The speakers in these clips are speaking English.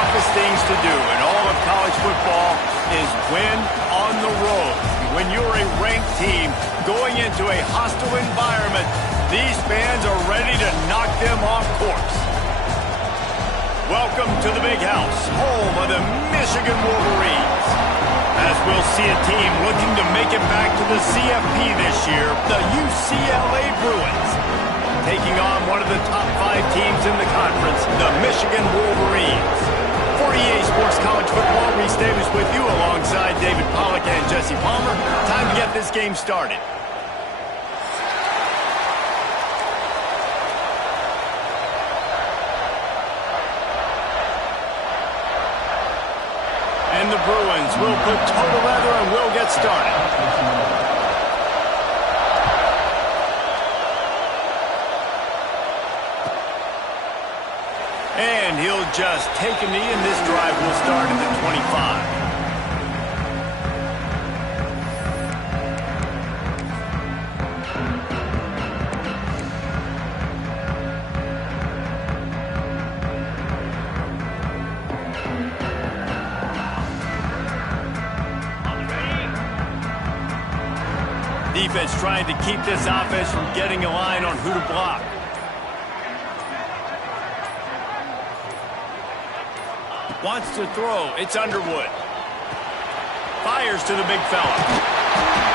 toughest things to do in all of college football is win on the road. When you're a ranked team going into a hostile environment, these fans are ready to knock them off course. Welcome to the Big House, home of the Michigan Wolverines. As we'll see a team looking to make it back to the CFP this year, the UCLA Bruins, taking on one of the top 5 teams in the conference, the Michigan Wolverines. For EA Sports College Football, Reese Davis with you alongside David Pollack and Jesse Palmer. Time to get this game started. And the Bruins will put total leather and will get started. And he'll just take a knee, and this drive will start at the 25. Defense trying to keep this offense from getting a line on who to block. Wants to throw. It's Underwood. Fires to the big fella.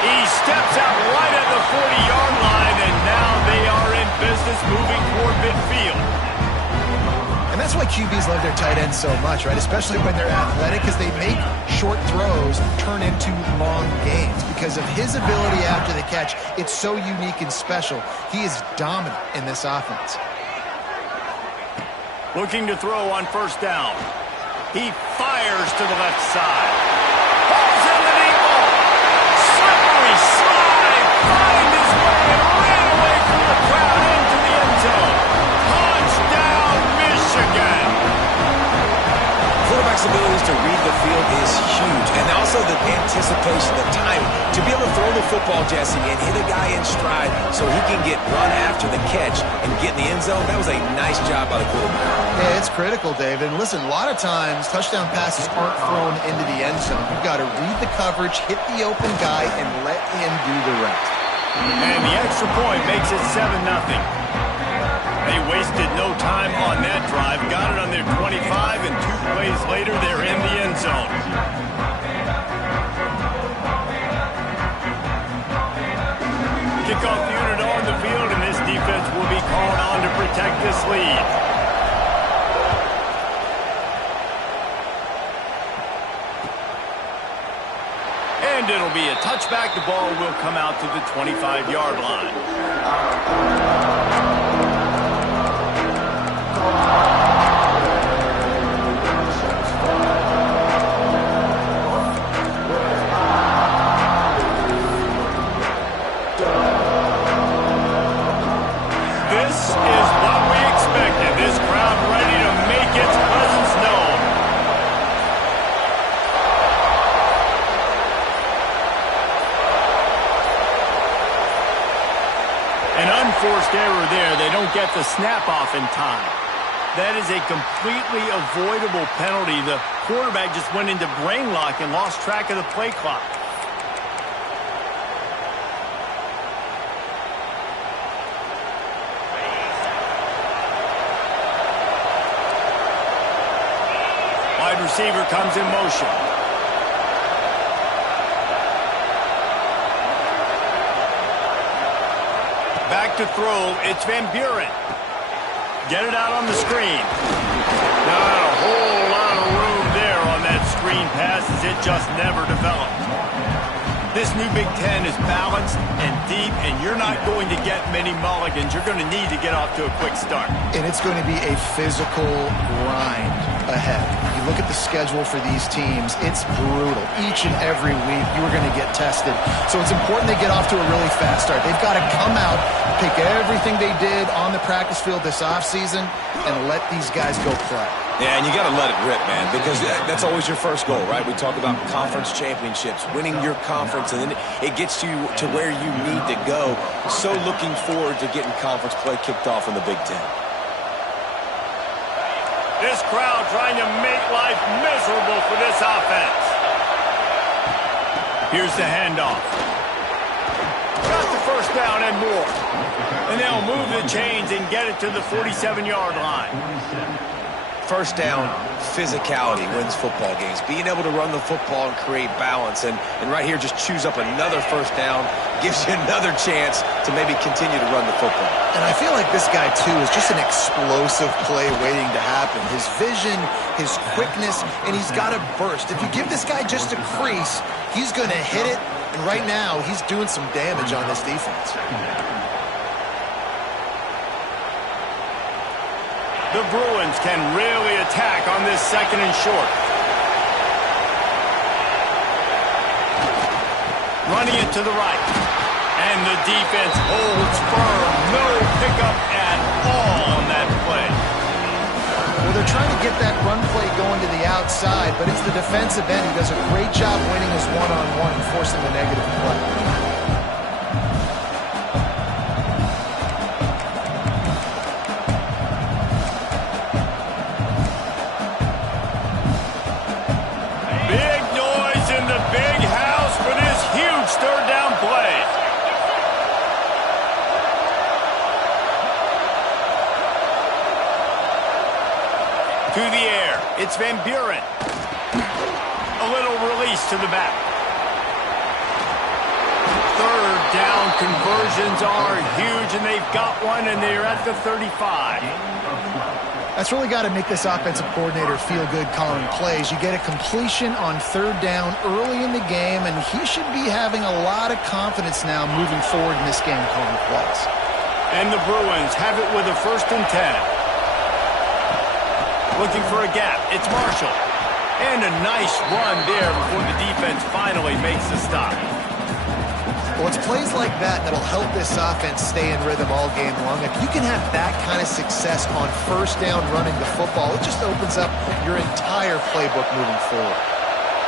He steps out right at the 40-yard line, and now they are in business moving toward midfield. And that's why QBs love their tight ends so much, right? Especially when they're athletic, because they make short throws turn into long gains. Because of his ability after the catch, it's so unique and special. He is dominant in this offense. Looking to throw on first down. He fires to the left side. Falls in the deep ball. Slippery slide. Find his way and ran away from the crowd into the end zone. Touchdown, Michigan. Quarterback's abilities to read the field is huge. And also the anticipation, the timing. To be able to throw the football, Jesse, and hit a guy in stride so he can get run after the catch and get in the end zone, that was a nice job by the quarterback. Yeah, it's critical, David. And listen, a lot of times touchdown passes aren't thrown into the end zone. You've got to read the coverage, hit the open guy, and let him do the rest. And the extra point makes it 7-0. They wasted no time on that drive. Got it on their 25, and 2 plays later, they're in the end zone. Kickoff unit on the field, and this defense will be called on to protect this lead. And it'll be a touchback. The ball will come out to the 25-yard line. This is what we expected. This crowd ready to make its presence known. An unforced error there. They don't get the snap off in time. That is a completely avoidable penalty. The quarterback just went into brain lock and lost track of the play clock. Wide receiver comes in motion. Back to throw. It's Van Buren. Get it out on the screen. Not a whole lot of room there on that screen pass as it just never developed. This new Big Ten is balanced and deep, and you're not going to get many mulligans. You're going to need to get off to a quick start. And it's going to be a physical grind ahead. You look at the schedule for these teams, it's brutal. Each and every week, you're going to get tested. So it's important they get off to a really fast start. They've got to come out, pick everything they did on the practice field this offseason, and let these guys go play. Yeah, and you got to let it rip, man, because that's always your first goal, right? We talk about conference championships, winning your conference, and then it gets you to where you need to go. So looking forward to getting conference play kicked off in the Big Ten. This crowd trying to make life miserable for this offense. Here's the handoff. Got the first down and more. And they'll move the chains and get it to the 47-yard line. First down, physicality wins football games. Being able to run the football and create balance. And right here, just choose up another first down. Gives you another chance to maybe continue to run the football. And I feel like this guy, too, is just an explosive play waiting to happen. His vision, his quickness, and he's got a burst. If you give this guy just a crease, he's going to hit it. And right now, he's doing some damage on this defense. The Bruins can really attack on this second and short. Running it to the right. And the defense holds firm. No pickup at all on that play. Well, they're trying to get that run play going to the outside, but it's the defensive end who does a great job winning his one-on-one and forcing the negative play. Third down play. To the air. It's Van Buren. A little release to the back. Third down conversions are huge, and they've got one, and they're at the 35. That's really got to make this offensive coordinator feel good calling plays. You get a completion on third down early in the game, and he should be having a lot of confidence now moving forward in this game calling plays. And the Bruins have it with a 1st and 10. Looking for a gap. It's Marshall. And a nice run there before the defense finally makes the stop. Well, it's plays like that that'll help this offense stay in rhythm all game long. If you can have that kind of success on first down running the football, it just opens up your entire playbook moving forward.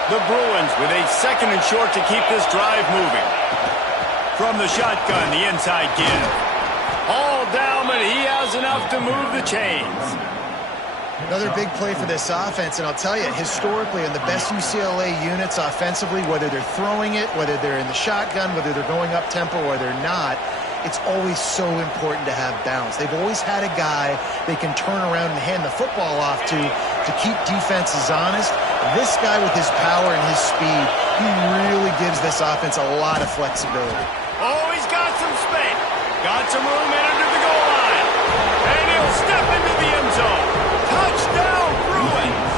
The Bruins with a 2nd and short to keep this drive moving. From the shotgun, the inside give. All down, but he has enough to move the chains. Another big play for this offense, and I'll tell you, historically, in the best UCLA units offensively, whether they're throwing it, whether they're in the shotgun, whether they're going up-tempo or they're not, it's always so important to have balance. They've always had a guy they can turn around and hand the football off to keep defenses honest. This guy with his power and his speed, he really gives this offense a lot of flexibility. Oh, he's got some space. Got some room in under the goal line. And he'll step into the end zone. Touchdown, Bruins!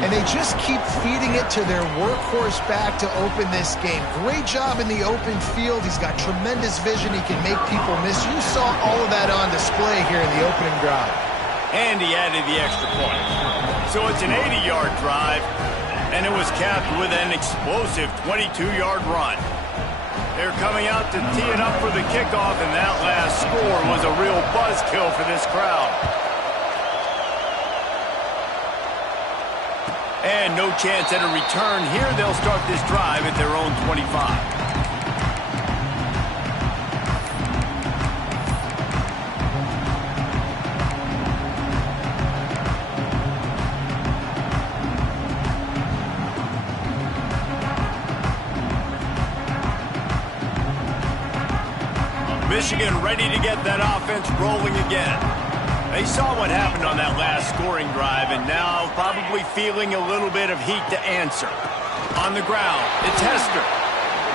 And they just keep feeding it to their workhorse back to open this game. Great job in the open field. He's got tremendous vision. He can make people miss. You saw all of that on display here in the opening drive. And he added the extra point. So it's an 80-yard drive, and it was capped with an explosive 22-yard run. They're coming out to tee it up for the kickoff, and that last score was a real buzzkill for this crowd. And no chance at a return here. They'll start this drive at their own 25. Michigan ready to get that offense rolling again. They saw what happened on that last scoring drive, and now probably feeling a little bit of heat to answer. On the ground, it's Hester.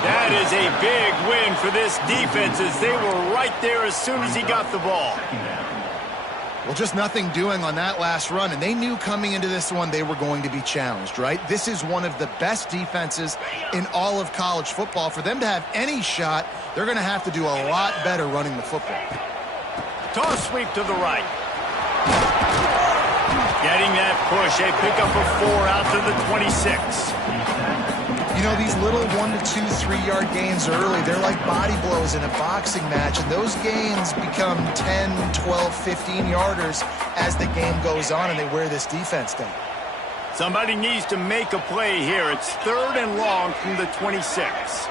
That is a big win for this defense, as they were right there as soon as he got the ball. Well, just nothing doing on that last run, and they knew coming into this one they were going to be challenged, right? This is one of the best defenses in all of college football. For them to have any shot, they're going to have to do a lot better running the football. Toss sweep to the right. Getting that push, a pickup of 4 out to the 26. You know, these little 1 to 2, 3-yard gains early, they're like body blows in a boxing match, and those gains become 10, 12, 15-yarders as the game goes on, and they wear this defense down. Somebody needs to make a play here. It's 3rd and long from the 26.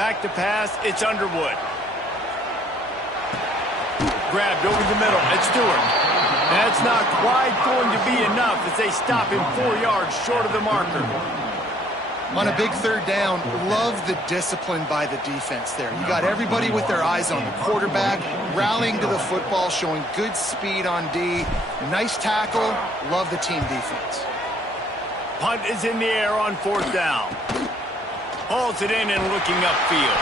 Back to pass, it's Underwood. Grabbed over the middle, it's Stewart. That's not quite going to be enough as they stop him 4 yards short of the marker. On a big third down, love the discipline by the defense there. You got everybody with their eyes on the quarterback, rallying to the football, showing good speed on D. Nice tackle. Love the team defense. Punt is in the air on 4th down. Hauls it in and looking upfield.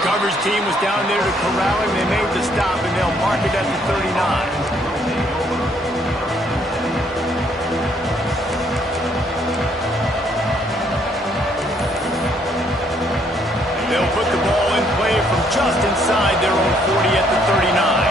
Coverage team was down there to corral him. They made the stop, and they'll mark it at the 39. They'll put the ball in play from just inside their own 40 at the 39.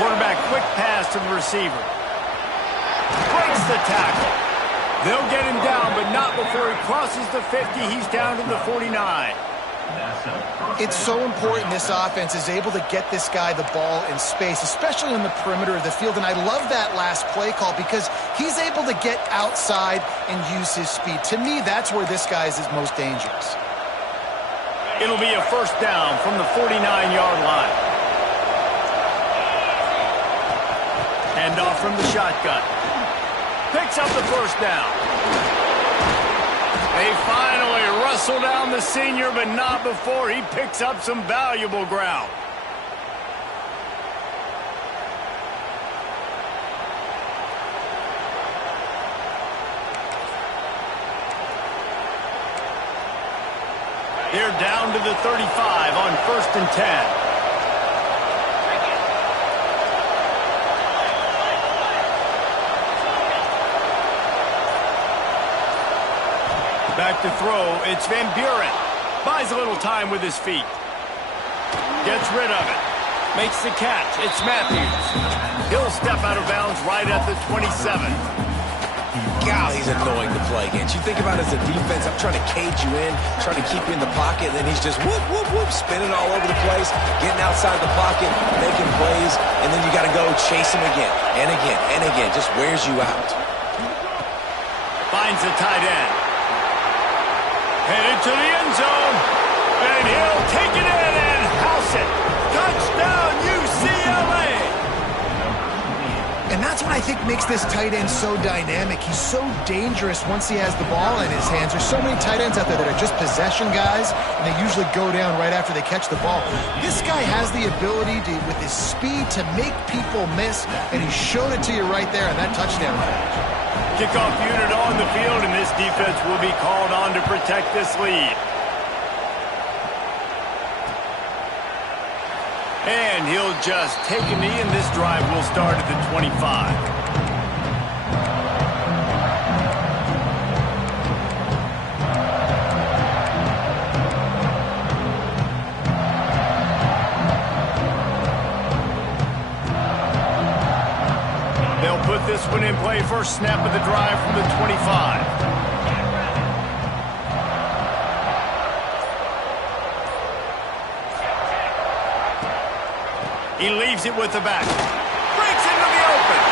Quarterback quick pass to the receiver. Breaks the tackle. They'll get him down, but not before he crosses the 50. He's down to the 49. It's so important this offense is able to get this guy the ball in space, especially on the perimeter of the field. And I love that last play call because he's able to get outside and use his speed. To me, that's where this guy is his most dangerous. It'll be a first down from the 49-yard line. Handoff from the shotgun. Picks up the first down. They finally wrestle down the senior, but not before he picks up some valuable ground. They're down to the 35 on 1st and 10. Back to throw, it's Van Buren. Buys a little time with his feet. Gets rid of it. Makes the catch, it's Matthews. He'll step out of bounds right at the 27. God, he's annoying to play against. You think about it as a defense, I'm trying to cage you in, trying to keep you in the pocket, and then he's just whoop, whoop, whoop, spinning all over the place, getting outside the pocket, making plays, and then you got to go chase him again, and again, and again. Just wears you out. Finds the tight end. Headed to the end zone, and he'll take it in and house it. Touchdown, UCLA! And that's what I think makes this tight end so dynamic. He's so dangerous once he has the ball in his hands. There's so many tight ends out there that are just possession guys, and they usually go down right after they catch the ball. This guy has the ability to, with his speed, to make people miss, and he showed it to you right there in that touchdown catch. Kickoff unit on the field, and this defense will be called on to protect this lead. And he'll just take a knee, and this drive will start at the 25. Put this one in play, first snap of the drive from the 25. He leaves it with the back. Breaks into the open.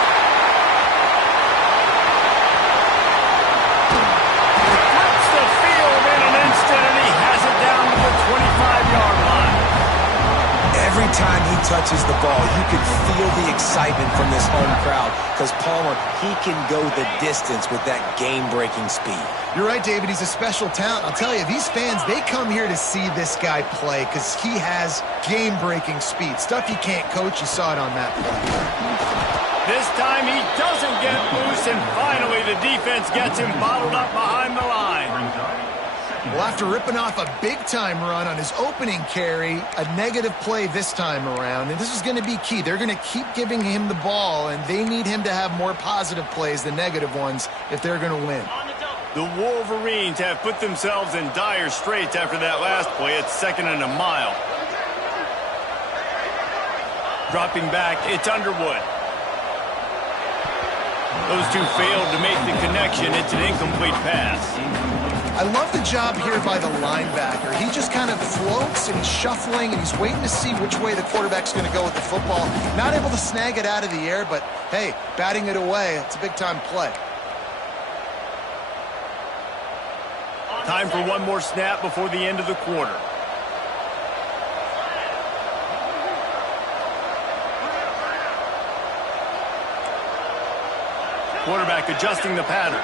Flips the field in an instant, and he has it down to the 25-yard line. Every time he touches the ball, you can feel the excitement from this home crowd because Palmer, he can go the distance with that game-breaking speed. You're right, David. He's a special talent. I'll tell you, these fans, they come here to see this guy play because he has game-breaking speed. Stuff you can't coach. You saw it on that play. This time he doesn't get loose, and finally the defense gets him bottled up behind the line. Well, after ripping off a big-time run on his opening carry, a negative play this time around, and this is going to be key. They're going to keep giving him the ball, and they need him to have more positive plays than negative ones if they're going to win. The Wolverines have put themselves in dire straits after that last play. It's 2nd and a mile. Dropping back, it's Underwood. Those two failed to make the connection. It's an incomplete pass. I love the job here by the linebacker. He just kind of floats and he's shuffling and he's waiting to see which way the quarterback's going to go with the football. Not able to snag it out of the air, but hey, batting it away, it's a big-time play. Time for one more snap before the end of the quarter. Quarterback adjusting the pattern.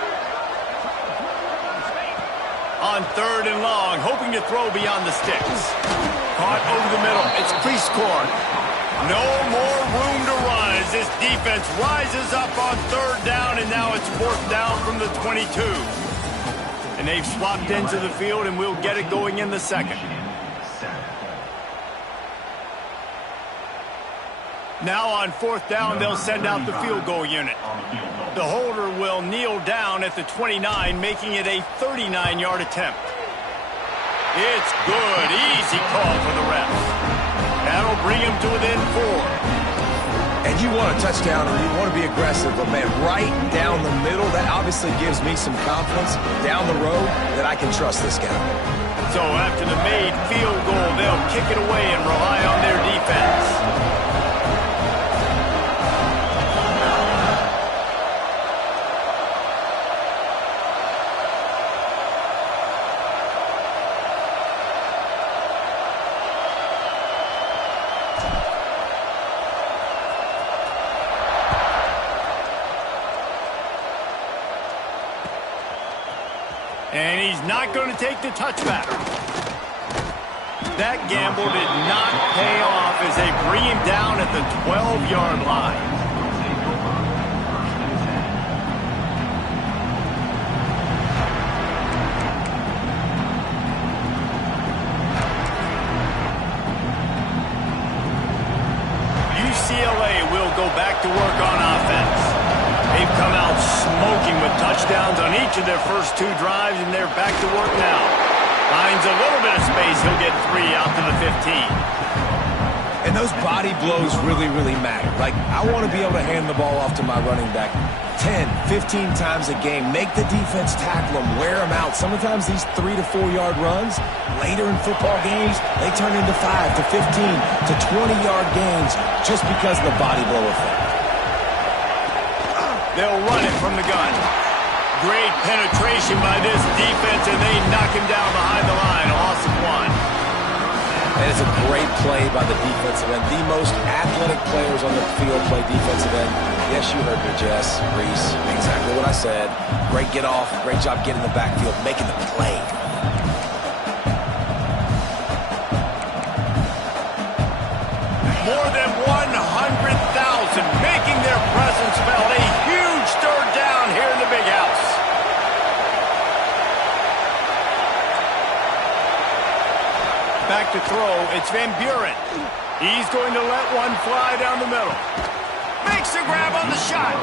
On 3rd and long, hoping to throw beyond the sticks. Caught over the middle. It's crease court. No more room to run as this defense rises up on 3rd down, and now it's 4th down from the 22. And they've swapped into the field, and we'll get it going in the 2nd. Now on 4th down, they'll send out the field goal unit. The holder will kneel down at the 29, making it a 39-yard attempt. It's good. Easy call for the refs. That'll bring him to within 4. And you want a touchdown or you want to be aggressive, but, man, right down the middle, that obviously gives me some confidence down the road that I can trust this guy. So after the made field goal, they'll kick it away and rely on their defense. And he's not going to take the touchback. That gamble did not pay off as they bring him down at the 12-yard line. UCLA will go back to work on offense. They've come out smoking with touchdowns on each of their first 2 drives, and they're back to work now. Finds a little bit of space. He'll get 3 out to the 15. And those body blows really, really matter. Like, I want to be able to hand the ball off to my running back 10, 15 times a game. Make the defense tackle them, wear them out. Sometimes these 3 to 4 yard runs, later in football games, they turn into 5 to 15 to 20-yard gains just because of the body blow effect. They'll run it from the gun. Great penetration by this defense, and they knock him down behind the line. A loss of 1. That is a great play by the defensive end. The most athletic players on the field play defensive end. Yes, you heard me, Jess, Reese. Exactly what I said. Great get off. Great job getting in the backfield, making the play. More than 100,000 making their presence felt. A huge 3rd down here in the big house. Back to throw, it's Van Buren. He's going to let one fly down the middle. Makes the grab on the shot.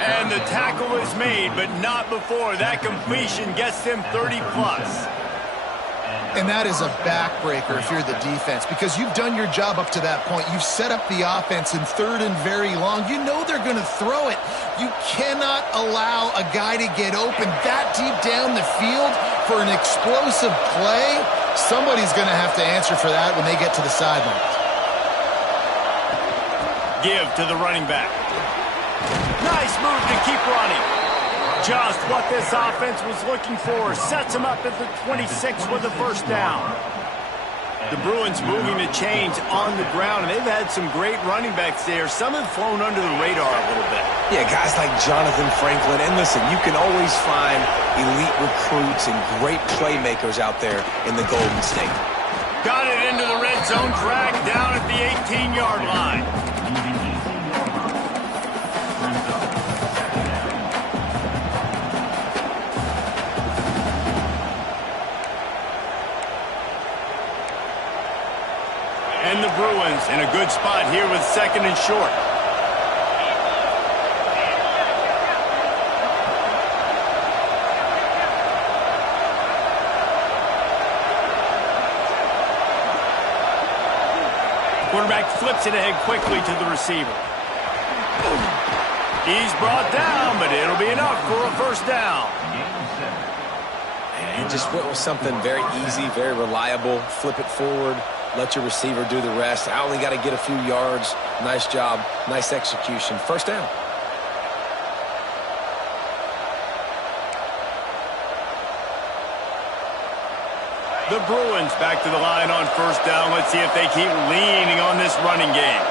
And the tackle is made, but not before that completion gets them 30+. And that is a backbreaker if you're the defense, because you've done your job up to that point. You've set up the offense in 3rd and very long. You know they're going to throw it. You cannot allow a guy to get open that deep down the field for an explosive play. Somebody's going to have to answer for that when they get to the sidelines. Give to the running back. Nice move to keep running. Just what this offense was looking for. Sets him up at the 26 with the 1st down. The Bruins moving the chains on the ground, and they've had some great running backs there. Some have flown under the radar a little bit. Yeah, guys like Jonathan Franklin. And listen, you can always find elite recruits and great playmakers out there in the Golden State. Got it into the red zone, dragged down at the 18-yard line. And the Bruins in a good spot here with 2nd and short. Quarterback flips it ahead quickly to the receiver. He's brought down, but it'll be enough for a 1st down. And just went with something very easy, very reliable. Flip it forward, let your receiver do the rest. I only got to get a few yards. Nice job, nice execution. First down. The Bruins back to the line on first down. Let's see if they keep leaning on this running game.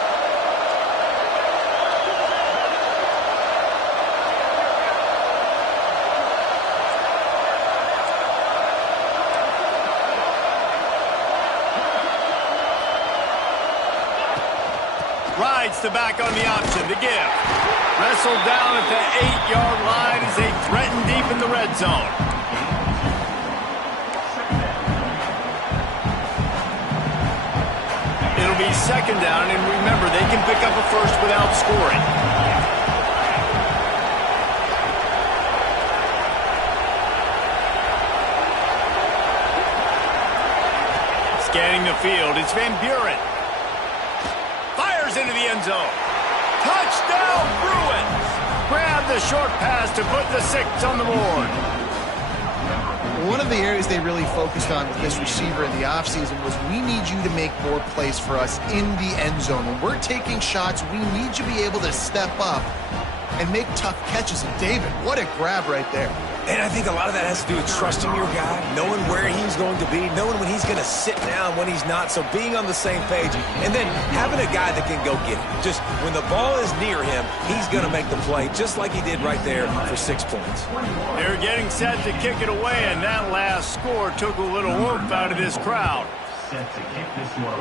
Rides the back on the option to give. Wrestled down at the 8-yard line as they threaten deep in the red zone. It'll be second down, and remember, they can pick up a first without scoring. Scanning the field, it's Van Buren. Fires into the end zone. Touchdown, Bruins! Grab the short pass to put the 6 on the board. One of the areas they really focused on with this receiver in the offseason was we need you to make more plays for us in the end zone. When we're taking shots, we need you to be able to step up and make tough catches. And David, what a grab right there. And I think a lot of that has to do with trusting your guy, knowing where he's going to be, knowing when he's going to sit down, when he's not, so being on the same page, and then having a guy that can go get it. Just when the ball is near him, he's going to make the play, just like he did right there for 6 points. They're getting set to kick it away, and that last score took a little oomph out of this crowd. Set to kick this one.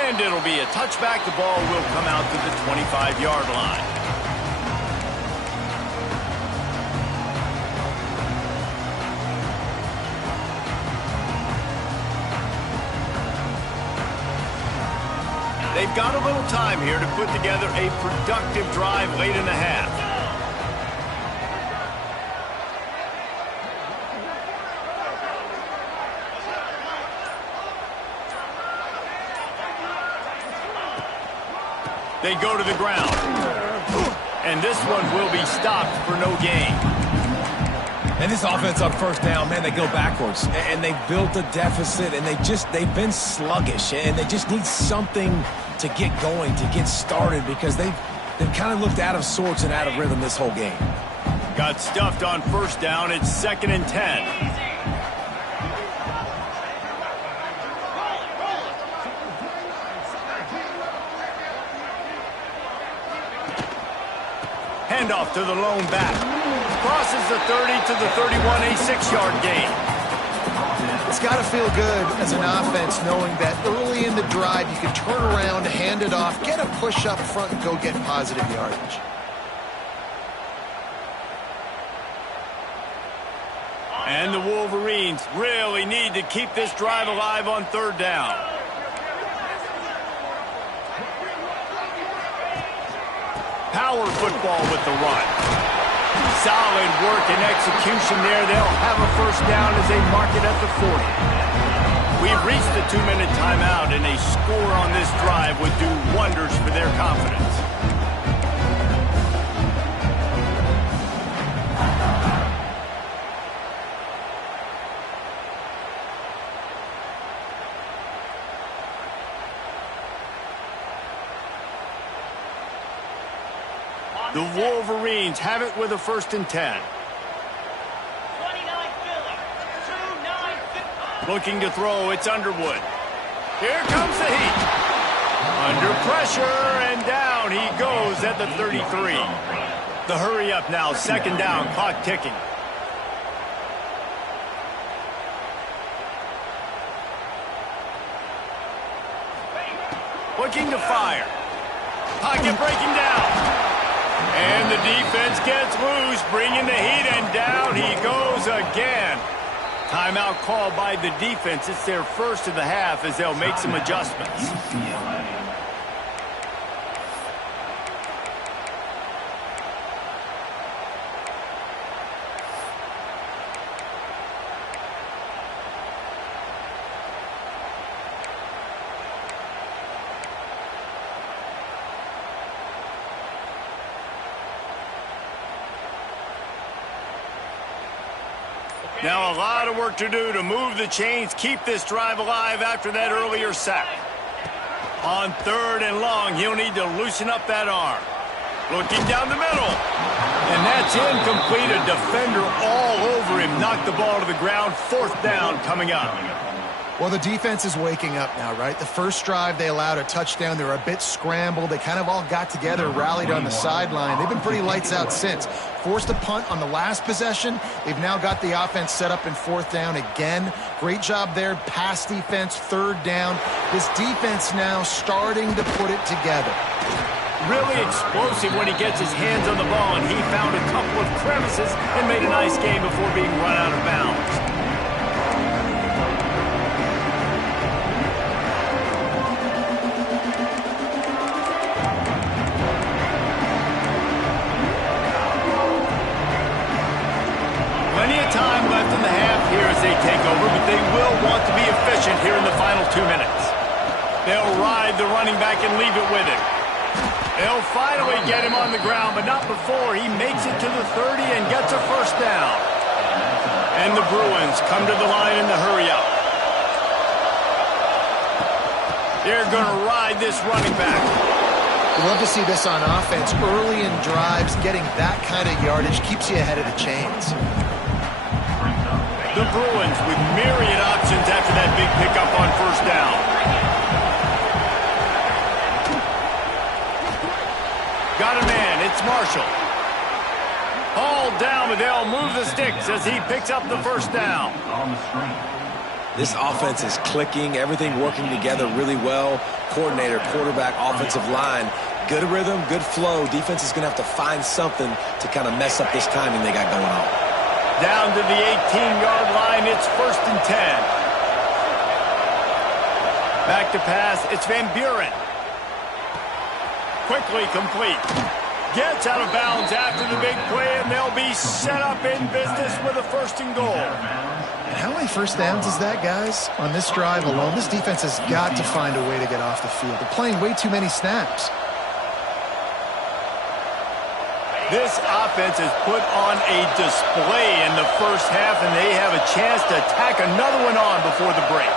And it'll be a touchback. The ball will come out to the 25-yard line. They've got a little time here to put together a productive drive late in the half. They go to the ground. And this one will be stopped for no gain. And this offense on first down, man, they go backwards. And they built a deficit, and they've been sluggish. And they just need something to get going, to get started, because they've kind of looked out of sorts and out of rhythm this whole game. Got stuffed on first down. It's 2nd and 10. Handoff to the lone back. Crosses the 30 to the 31, a 6-yard gain. It's got to feel good as an offense knowing that early in the drive you can turn around, hand it off, get a push up front, and go get positive yardage. And the Wolverines really need to keep this drive alive on third down. Power football with the run. Solid work and execution there. They'll have a first down as they mark it at the 40. We've reached the 2-minute timeout, and a score on this drive would do wonders for their confidence. The Wolverines have it with a 1st and 10. Looking to throw, it's Underwood. Here comes the heat. Under pressure, and down he goes at the 33. The hurry up now, 2nd down, clock ticking. Looking to fire. Pocket breaking down. And the defense gets loose, bringing the heat, and down he goes again. Timeout called by the defense. It's their first of the half as they'll make some adjustments. UCLA. Now a lot of work to do to move the chains, keep this drive alive after that earlier sack. On 3rd and long, he'll need to loosen up that arm. Looking down the middle. And that's incomplete. A defender all over him. Knocked the ball to the ground. 4th down coming up. Well, the defense is waking up now, right? The first drive, they allowed a touchdown. They were a bit scrambled. They kind of all got together, rallied on the sideline. They've been pretty lights out since. Forced a punt on the last possession. They've now got the offense set up in 4th down again. Great job there. Pass defense, 3rd down. This defense now starting to put it together. Really explosive when he gets his hands on the ball, and he found a couple of crevices and made a nice game before being run out of bounds. Plenty of time left in the half here as they take over, but they will want to be efficient here in the final 2 minutes. They'll ride the running back and leave it with him. They'll finally get him on the ground, but not before he makes it to the 30 and gets a 1st down. And the Bruins come to the line in the hurry-up. They're going to ride this running back. We love to see this on offense. Early in drives, getting that kind of yardage keeps you ahead of the chains. The Bruins with myriad options after that big pickup on 1st down. Got a man, it's Marshall. Hauled down, but they'll move the sticks as he picks up the 1st down. This offense is clicking, everything working together really well. Coordinator, quarterback, offensive line. Good rhythm, good flow. Defense is going to have to find something to kind of mess up this timing they got going on. Down to the 18-yard line, it's 1st and 10. Back to pass, it's Van Buren. Quickly complete. Gets out of bounds after the big play, and they'll be set up in business with a 1st and goal. And how many 1st downs is that, guys? On this drive alone, this defense has got to find a way to get off the field. They're playing way too many snaps. This offense has put on a display in the 1st half, and they have a chance to tack another one on before the break.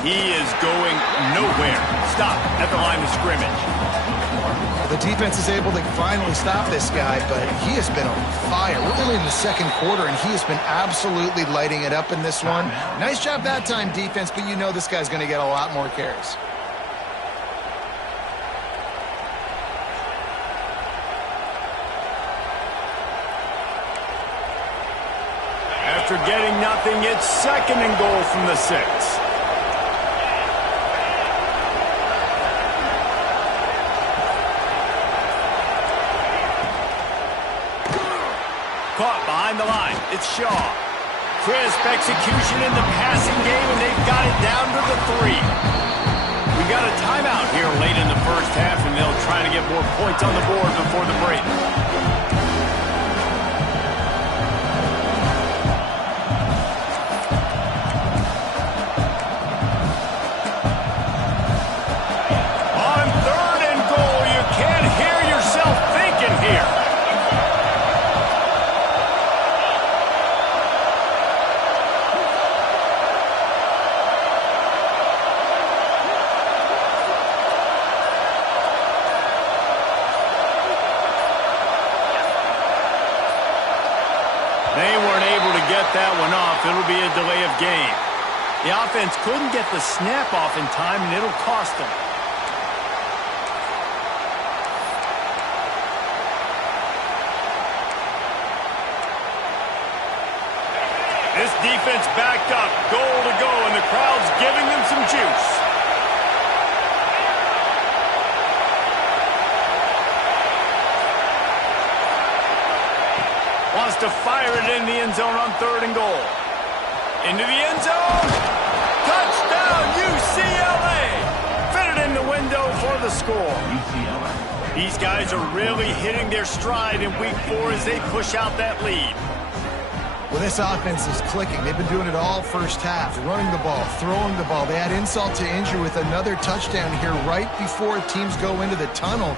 He is going nowhere. Stop at the line of scrimmage. The defense is able to finally stop this guy, but he has been on fire. We're only in the 2nd quarter, and he has been absolutely lighting it up in this one. Nice job that time, defense, but you know this guy's going to get a lot more carries. After getting nothing, it's 2nd and goal from the 6. Caught behind the line. It's Shaw. Crisp execution in the passing game, and they've got it down to the 3. We got a timeout here late in the 1st half, and they'll try to get more points on the board before the break. On 3rd and goal, you can't hear yourself thinking here. They weren't able to get that one off. It'll be a delay of game. The offense couldn't get the snap off in time, and it'll cost them. This defense backed up, goal to go, and the crowd's giving them some juice. Wants to fire it in the end zone on 3rd and goal. Into the end zone. Touchdown, UCLA. Fitted in the window for the score. UCLA. These guys are really hitting their stride in week 4 as they push out that lead. Well, Well, this offense is clicking. They've been doing it all first half, running the ball, throwing the ball. They add insult to injury with another touchdown here right before teams go into the tunnel.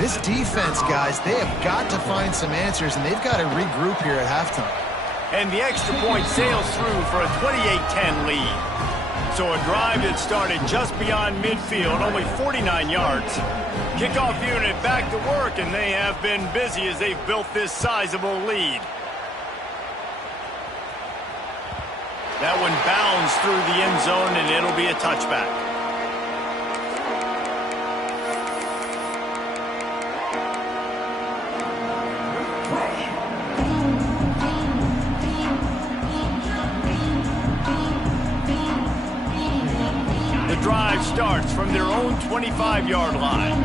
This defense, guys, they have got to find some answers, and they've got to regroup here at halftime. And the extra point sails through for a 28-10 lead. So a drive that started just beyond midfield, only 49 yards. Kickoff unit back to work, and they have been busy as they've built this sizable lead. That one bounds through the end zone, and it'll be a touchback. The drive starts from their own 25-yard line.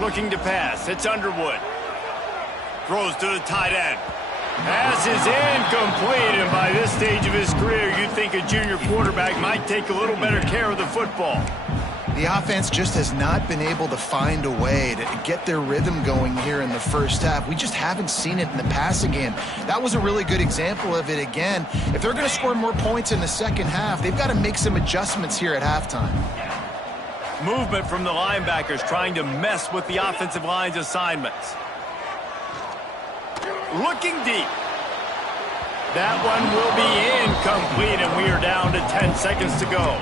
Looking to pass. It's Underwood. Throws to the tight end. Pass is incomplete, and by this stage of his career, you'd think a junior quarterback might take a little better care of the football. The offense just has not been able to find a way to get their rhythm going here in the first half. We just haven't seen it in the passing game. That was a really good example of it again. If they're going to score more points in the second half, they've got to make some adjustments here at halftime. Movement from the linebackers trying to mess with the offensive line's assignments. Looking deep. That one will be incomplete, and we are down to 10 seconds to go.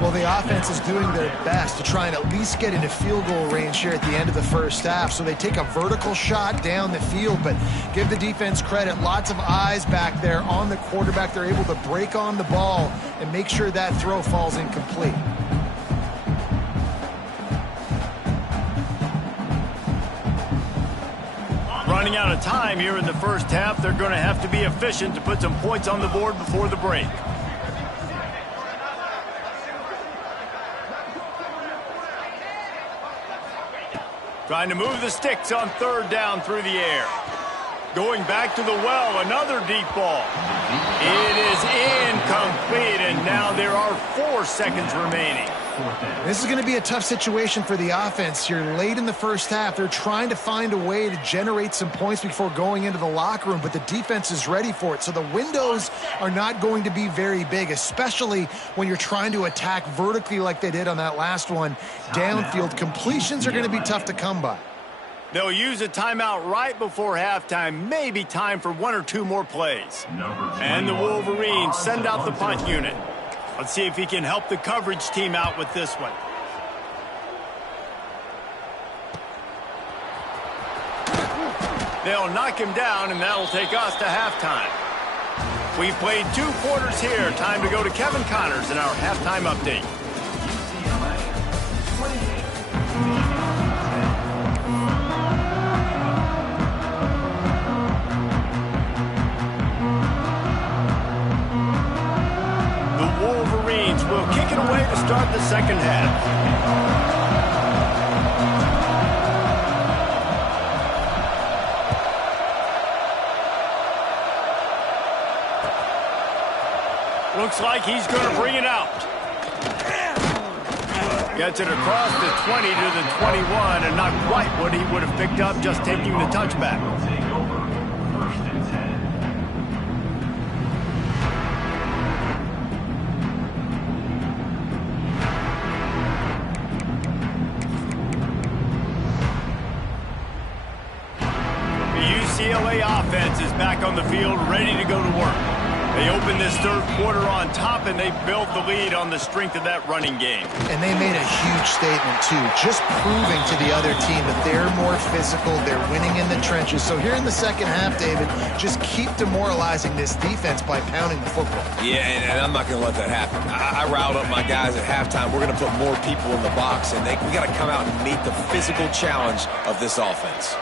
Well, the offense is doing their best to try and at least get into field goal range here at the end of the first half. So they take a vertical shot down the field, but give the defense credit. Lots of eyes back there on the quarterback. They're able to break on the ball and make sure that throw falls incomplete. Running out of time here in the first half, they're going to have to be efficient to put some points on the board before the break. Trying to move the sticks on third down through the air. Going back to the well, another deep ball. It is incomplete, and now there are 4 seconds remaining. This is going to be a tough situation for the offense here. Late in the first half, they're trying to find a way to generate some points before going into the locker room, but the defense is ready for it. So the windows are not going to be very big, especially when you're trying to attack vertically like they did on that last one. Downfield completions are going to be tough to come by. They'll use a timeout right before halftime. Maybe time for 1 or 2 more plays. And the Wolverines send out the punt unit. Let's see if he can help the coverage team out with this one. They'll knock him down, and that'll take us to halftime. We've played 2 quarters here. Time to go to Kevin Connors in our halftime update. Will kick it away to start the second half. Looks like he's going to bring it out. Gets it across the 20 to the 21, and not quite what he would have picked up just taking the touchback. UCLA offense is back on the field, ready to go to work. They open this third quarter on top, and they built the lead on the strength of that running game. And they made a huge statement, too, just proving to the other team that they're more physical, they're winning in the trenches. So here in the second half, David, just keep demoralizing this defense by pounding the football. Yeah, and I'm not going to let that happen. I riled up my guys at halftime. We're going to put more people in the box, and we got to come out and meet the physical challenge of this offense.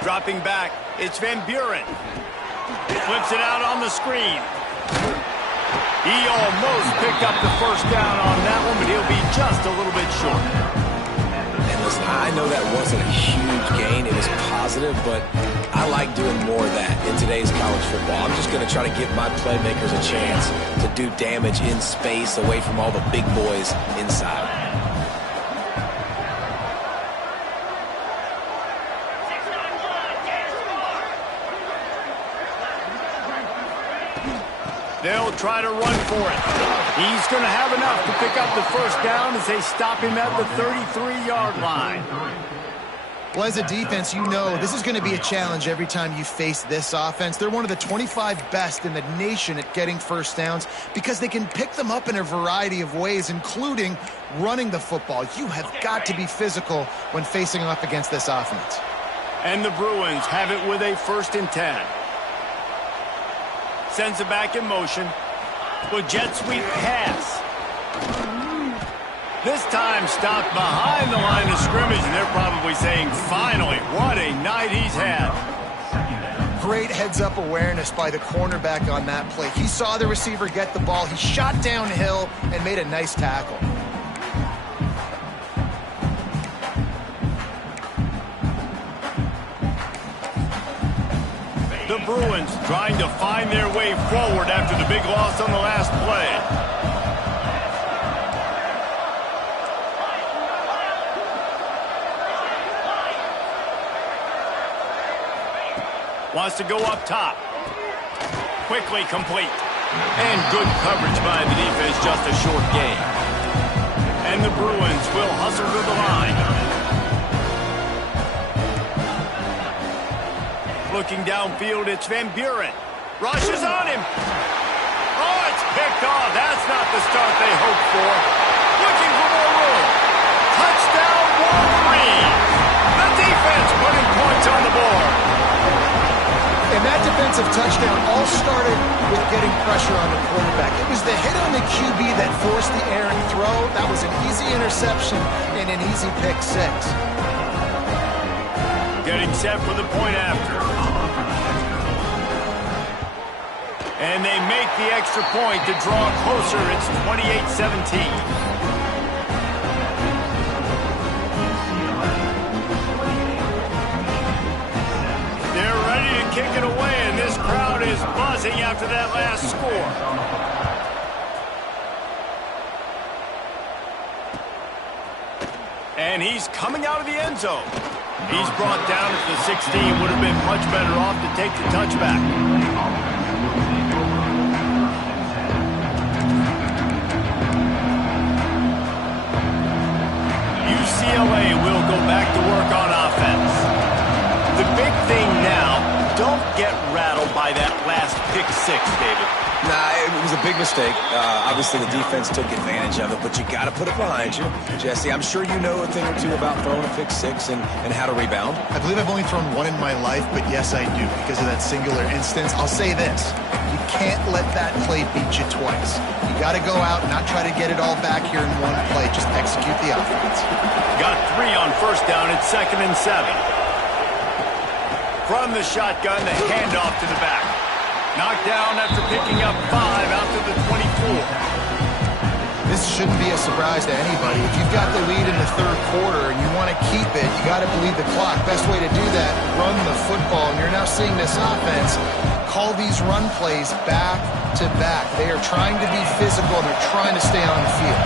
Dropping back, it's Van Buren. Flips it out on the screen. He almost picked up the first down on that one, but he'll be just a little bit short. And listen, I know that wasn't a huge gain. It was positive, but I like doing more of that in today's college football. I'm just going to try to give my playmakers a chance to do damage in space away from all the big boys inside. They'll try to run for it. He's going to have enough to pick up the first down as they stop him at the 33-yard line. Well, as a defense, you know this is going to be a challenge every time you face this offense. They're one of the 25 best in the nation at getting first downs because they can pick them up in a variety of ways, including running the football. You have got to be physical when facing off against this offense. And the Bruins have it with a 1st and 10. Sends it back in motion. With jet sweep pass. This time stopped behind the line of scrimmage, and they're probably saying, finally, what a night he's had. Great heads-up awareness by the cornerback on that play. He saw the receiver get the ball. He shot downhill and made a nice tackle. The Bruins trying to find their way forward after the big loss on the last play. Wants to go up top. Quickly complete. And good coverage by the defense, just a short gain. And the Bruins will hustle to the line. Looking downfield, it's Van Buren. Rushes on him. Oh, it's picked off. That's not the start they hoped for. Looking for more room. Touchdown, Wolverines. The defense putting points on the board. And that defensive touchdown all started with getting pressure on the quarterback. It was the hit on the QB that forced the errant throw. That was an easy interception and an easy pick 6. Getting set for the point after. And they make the extra point to draw closer. It's 28-17. Kick it away, and this crowd is buzzing after that last score. And he's coming out of the end zone. He's brought down at the 16. Would have been much better off to take the touchback. UCLA will go back to work on offense. The big thing now, don't get rattled by that last pick 6, David. Nah, it was a big mistake. Obviously, the defense took advantage of it, but you got to put it behind you. Jesse, I'm sure you know a thing or two about throwing a pick 6 and how to rebound. I believe I've only thrown one in my life, but yes, I do because of that singular instance. I'll say this. You can't let that play beat you twice. You got to go out and not try to get it all back here in one play. Just execute the offense. Got 3 on first down. It's 2nd and 7. From the shotgun, the handoff to the back. Knocked down after picking up 5 out to the 24. This shouldn't be a surprise to anybody. If you've got the lead in the 3rd quarter and you want to keep it, you got to bleed the clock. Best way to do that, run the football. And you're now seeing this offense call these run plays back to back. They are trying to be physical. They're trying to stay on the field.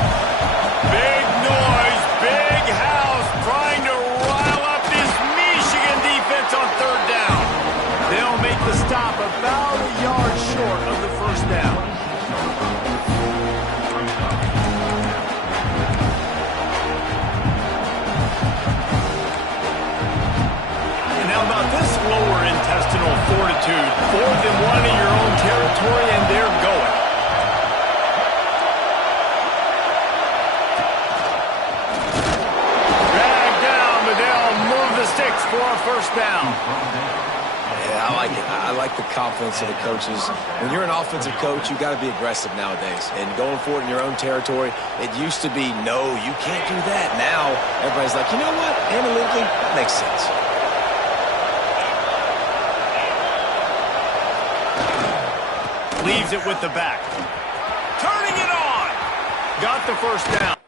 Big noise, big house, trying to rile up this Michigan defense on 3rd down. They'll make the stop about a yard short of the first down. And how about this lower intestinal fortitude? 4th and 1 in your own territory, and they're going. Drag down, but they'll move the sticks for a first down. Yeah, I like it. I like the confidence of the coaches. When you're an offensive coach, you got to be aggressive nowadays. And going for it in your own territory, it used to be, no, you can't do that. Now, everybody's like, you know what? Analytically, that makes sense. Leaves it with the back. Turning it on. Got the first down.